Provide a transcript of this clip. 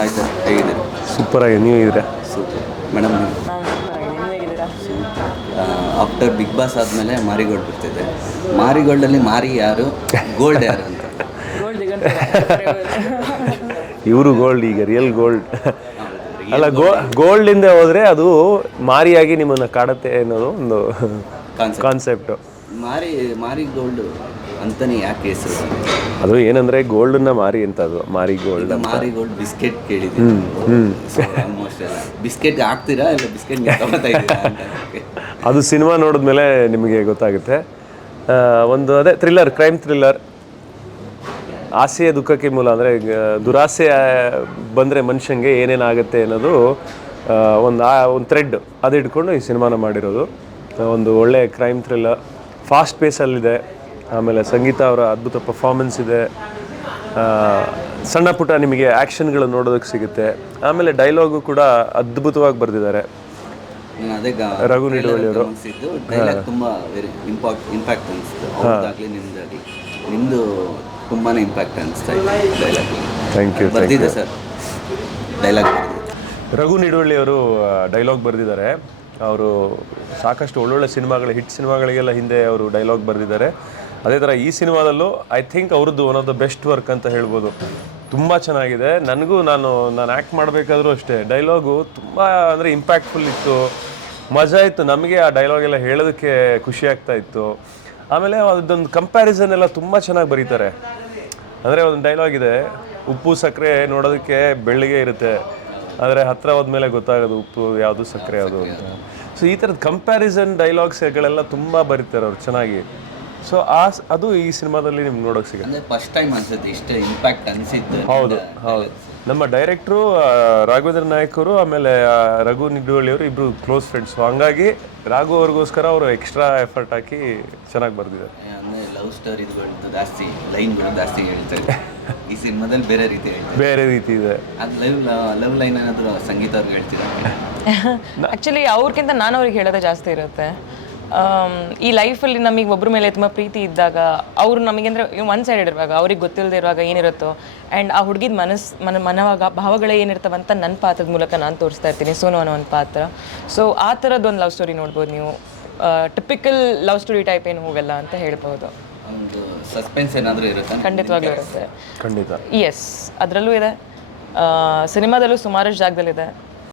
ಆಯ್ತು ಸರ್, ಹೇಗಿದ್ದೀರಿ? ಸೂಪರಾಗಿ ನೀವು ಇದ್ರೆ super madam. After Bigg Boss ಆದಮೇಲೆ ಮಾರಿಗೋಲ್ಡ್ ಬರ್ತಿದೆ. ಮಾರಿಗೋಲ್ಡಲ್ಲಿ ಮಾರಿ ಯಾರು, ಗೋಲ್ಡ್ ಯಾರು ಅಂತ? ಇವರು ಗೋಲ್ಡ್, ಈಗ ರಿಯಲ್ ಗೋಲ್ಡ್. ಹೌದು, ಅಲ್ಲ, ಗೋಲ್ಡಿಂದ ಹೋದರೆ ಅದು ಮಾರಿಯಾಗಿ ನಿಮ್ಮನ್ನು ಕಾಡುತ್ತೆ ಅನ್ನೋದು ಒಂದು ಕಾನ್ಸೆಪ್ಟು. ಮಾರಿಗೋಲ್ಡ್ ಅಂತಲೇ ಯಾಕೆ ಹೆಸರು? ಅದು ಏನಂದರೆ ಗೋಲ್ಡನ್ನ ಮಾರಿ ಅಂತ, ಅದು ಮಾರಿ ಗೋಲ್ಡ್ ಅಂತ. ಮಾರಿಗೋಲ್ಡ್ ಬಿಸ್ಕೆಟ್ ಕೇಳಿದ್ದೀನಿ. ಆಲ್ಮೋಸ್ಟ್ ಎಲ್ಲ ಬಿಸ್ಕೆಟ್ ಹಾಕ್ತೀರಾ ಇಲ್ಲ ಬಿಸ್ಕೆಟ್ ತಗೋತಾ ಇದ್ದೀರಾ ಅಂತ. ಅದು ಸಿನಿಮಾ ನೋಡಿದ್ಮೇಲೆ ನಿಮಗೆ ಗೊತ್ತಾಗುತ್ತೆ. ಒಂದು ಅದೇ ಥ್ರಿಲ್ಲರ್, ಕ್ರೈಮ್ ಥ್ರಿಲ್ಲರ್. ಆಸೆಯ ದುಃಖಕ್ಕೆ ಮೂಲ, ಅಂದರೆ ದುರಾಸೆ ಬಂದರೆ ಮನುಷ್ಯಂಗೆ ಏನೇನಾಗುತ್ತೆ ಅನ್ನೋದು ಒಂದು ಥ್ರೆಡ್ ಅದು ಇಟ್ಕೊಂಡು ಈ ಸಿನಿಮಾನ ಮಾಡಿರೋದು. ಒಂದು ಒಳ್ಳೆ ಕ್ರೈಮ್ ಥ್ರಿಲ್ಲರ್, ಫಾಸ್ಟ್ ಪೇಸಲ್ಲಿದೆ. ಆಮೇಲೆ ಸಂಗೀತ ಅವರ ಅದ್ಭುತ ಪರ್ಫಾರ್ಮೆನ್ಸ್ ಇದೆ. ಸಣ್ಣ ಪುಟ್ಟ ನಿಮಗೆ ಆ್ಯಕ್ಷನ್ಗಳು ನೋಡೋದಕ್ಕೆ ಸಿಗುತ್ತೆ. ಆಮೇಲೆ ಡೈಲಾಗು ಕೂಡ ಅದ್ಭುತವಾಗಿ ಬರೆದಿದ್ದಾರೆ ರಘು ನಿಡುವಳ್ಳಿ ಅವರು. ಡೈಲಾಗ್ ತುಂಬ ವೆರಿ ಇಂಪ್ಯಾಕ್ಟ್ ಅನಿಸ್ತು. ಅವ್ರದ್ದಾಗಲಿ ನಿಮ್ಮದಾಗಲಿ, ನಿಮ್ಮದು ತುಂಬಾ ಇಂಪ್ಯಾಕ್ಟ್ ಅನಿಸ್ತಾ ಇದೆ ಡೈಲಾಗ್. Thank you. ಬರ್ದಿದೆ ಸರ್ ಡೈಲಾಗ್ ರಘು ನಿಡುವಳ್ಳಿ ಅವರು ಡೈಲಾಗ್ ಬರೆದಿದ್ದಾರೆ. ಅವರು ಸಾಕಷ್ಟು ಒಳ್ಳೊಳ್ಳೆ ಸಿನಿಮಾಗಳು, ಹಿಟ್ ಸಿನಿಮಾಗಳಿಗೆಲ್ಲ ಹಿಂದೆ ಅವರು ಡೈಲಾಗ್ ಬರೆದಿದ್ದಾರೆ. ಅದೇ ಥರ ಈ ಸಿನಿಮಾದಲ್ಲೂ ಐ ಥಿಂಕ್ ಅವ್ರದ್ದು one of the best work ಅಂತ ಹೇಳ್ಬೋದು. ತುಂಬ ಚೆನ್ನಾಗಿದೆ. ನಾನು ಆ್ಯಕ್ಟ್ ಮಾಡಬೇಕಾದ್ರೂ ಅಷ್ಟೇ ಡೈಲಾಗು ತುಂಬ ಅಂದರೆ ಇಂಪ್ಯಾಕ್ಟ್ಫುಲ್ ಇತ್ತು, ಮಜಾ ಇತ್ತು. ನಮಗೆ ಆ ಡೈಲಾಗೆಲ್ಲ ಹೇಳೋದಕ್ಕೆ ಖುಷಿ ಆಗ್ತಾ ಇತ್ತು. ಆಮೇಲೆ ಅದೊಂದು ಕಂಪ್ಯಾರಿಸನ್ ಎಲ್ಲ ತುಂಬ ಚೆನ್ನಾಗಿ ಬರೀತಾರೆ. ಅಂದರೆ ಒಂದು ಡೈಲಾಗ್ ಇದೆ, ಉಪ್ಪು ಸಕ್ಕರೆ ನೋಡೋದಕ್ಕೆ ಬೆಳ್ಳಿಗೆ ಇರುತ್ತೆ, ಆದರೆ ಹತ್ತಿರ ಹೋದ್ಮೇಲೆ ಗೊತ್ತಾಗೋದು ಉಪ್ಪು ಯಾವುದು ಸಕ್ಕರೆ ಯಾವುದು ಅಂತ. ಸೊ ಈ ಥರದ ಕಂಪ್ಯಾರಿಸನ್ ಡೈಲಾಗ್ಸ್ಗಳೆಲ್ಲ ತುಂಬ ಬರೀತಾರೆ ಅವ್ರು ಚೆನ್ನಾಗಿ. ಸೊ ಅದು ಈ ಸಿನಿಮಾದಲ್ಲಿ ನಿಮ್ಗೆ ನೋಡೋಕೆ ಸಿಗುತ್ತೆ. ಫಸ್ಟ್ ಟೈಮ್ ಅನ್ಸುತ್ತೆ ಇಷ್ಟೇ ಇಂಪ್ಯಾಕ್ಟ್ ಅನಿಸಿದ್ದು. ಹೌದು. ನಮ್ಮ ಡೈರೆಕ್ಟ್ರು ರಾಘವೇಂದ್ರ ನಾಯಕ್ ಅವರು, ಆಮೇಲೆ ರಘು ನಿಡುವಳ್ಳಿ ಅವರು ಇಬ್ಬರು ಕ್ಲೋಸ್ ಫ್ರೆಂಡ್ಸ್. ಹಂಗಾಗಿ ರಾಘು ಅವ್ರಿಗೋಸ್ಕರ ಅವರು ಎಕ್ಸ್ಟ್ರಾ ಎಫರ್ಟ್ ಹಾಕಿ ಚೆನ್ನಾಗಿ ಬರೆದಿದ್ದಾರೆ. ಅಂದರೆ ಲವ್ ಸ್ಟೋರಿಗಳು ಜಾಸ್ತಿ, ಲೈನ್ಗಳು ಜಾಸ್ತಿ ಹೇಳ್ತಾರೆ. ಈ ಸಿನಿಮಾದಲ್ಲಿ ಬೇರೆ ರೀತಿ ಇದೆ. ಅದು ಲವ್ ಲೈನ್ ಏನಾದರೂ ಸಂಗೀತ ಅವ್ರಿಗೆ ಹೇಳ್ತೀರಾ? ಆ್ಯಕ್ಚುಲಿ ಅವ್ರಿಗಿಂತ ನಾನು ಅವ್ರಿಗೆ ಹೇಳೋದೇ ಜಾಸ್ತಿ ಇರುತ್ತೆ. ಈ ಲೈಫಲ್ಲಿ ನಮಗೆ ಒಬ್ಬರ ಮೇಲೆ ತುಂಬ ಪ್ರೀತಿ ಇದ್ದಾಗ, ಅವರು ನಮಗೆ ಅಂದರೆ ಒನ್ ಸೈಡೆಡ್ ಇರುವಾಗ, ಅವ್ರಿಗೆ ಗೊತ್ತಿಲ್ಲದೆ ಇರುವಾಗ ಏನಿರುತ್ತೋ, ಆ್ಯಂಡ್ ಆ ಹುಡುಗಿದ ಭಾವಗಳೇ ಏನಿರ್ತವಂತ ನನ್ನ ಪಾತ್ರದ ಮೂಲಕ ನಾನು ತೋರಿಸ್ತಾ ಇರ್ತೀನಿ, ಸೋನು ಅನ್ನೋ ಒಂದು ಪಾತ್ರ. ಸೊ ಆ ಥರದ್ದೊಂದು ಲವ್ ಸ್ಟೋರಿ ನೋಡ್ಬೋದು ನೀವು. ಟಿಪಿಕಲ್ ಲವ್ ಸ್ಟೋರಿ ಟೈಪ್ ಏನು ಹೋಗಲ್ಲ ಅಂತ ಹೇಳ್ಬೋದು. ಒಂದು ಸಸ್ಪೆನ್ಸ್ ಏನಾದರೂ ಇರುತ್ತೆ? ಖಂಡಿತವಾಗ್ಲೂ ಇರುತ್ತೆ. ಖಂಡಿತ. ಎಸ್, ಅದರಲ್ಲೂ ಇದೆ. ಸಿನಿಮಾದಲ್ಲೂ ಸುಮಾರಷ್ಟು ಜಾಗದಲ್ಲಿದೆ.